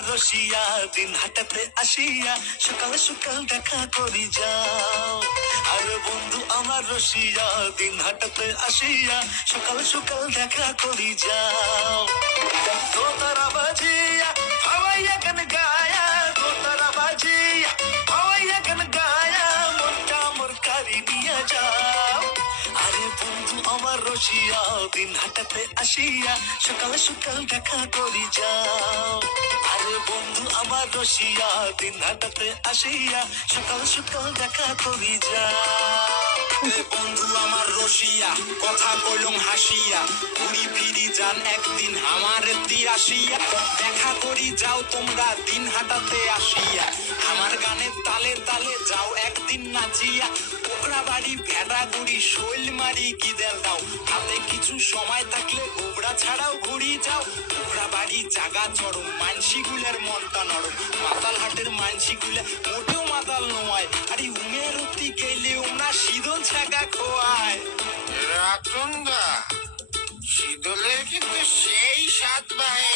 আমার রসিয়া দিন হাটাতে আসিয়া সকাল সকাল দেখা করি যাও। আরে বন্ধু আমার রসিয়া দিন হাটাতে আসিয়া সকাল সকাল দেখা করি যাও। দোতারা বাজিয়া হাওয়াইয়া গান গায়া, দোতারা বাজিয়া হাওয়াইয়া গান গায়া মনটা আমার কারি নিয়ে যাও। আরে বন্ধু আমার রসিয়া দিন হাটাতে আসিয়া সকাল সকাল দেখা করি যাও। আরে বন্ধু আমার রসিয়া দিন হাটাতে আসিয়া সকাল সকাল দেখা করি যাও। বন্ধু আমার রসিয়া কথা কইলং হাসিয়া, ঘুরি ফিরি যান একদিন আমার আসিয়া, দেখা করি যাও তোমরা দিন হাটাতে আসিয়া, আমার গানের তালে তালে যাও একদিন নাচিয়া, ওকরা বাড়ি ভেড়াগুড়ি শৈল মারি কি দেল দাও, হাতে কিছু সময় থাকলে গোবরা ছাড়াও ঘুরি যাও, ওকরা বাড়ি জাগা চরম মানসিগুলের মনটা নরম, মাতাল হাটের মানসিগুলা মোটেও মাতাল নয়, আরে উমের অতি গেলে ওনা শীতল ছাগা খোয়ায়। রাতুন্দা শীতলের কিন্তু সেই স্বাদ ভাই।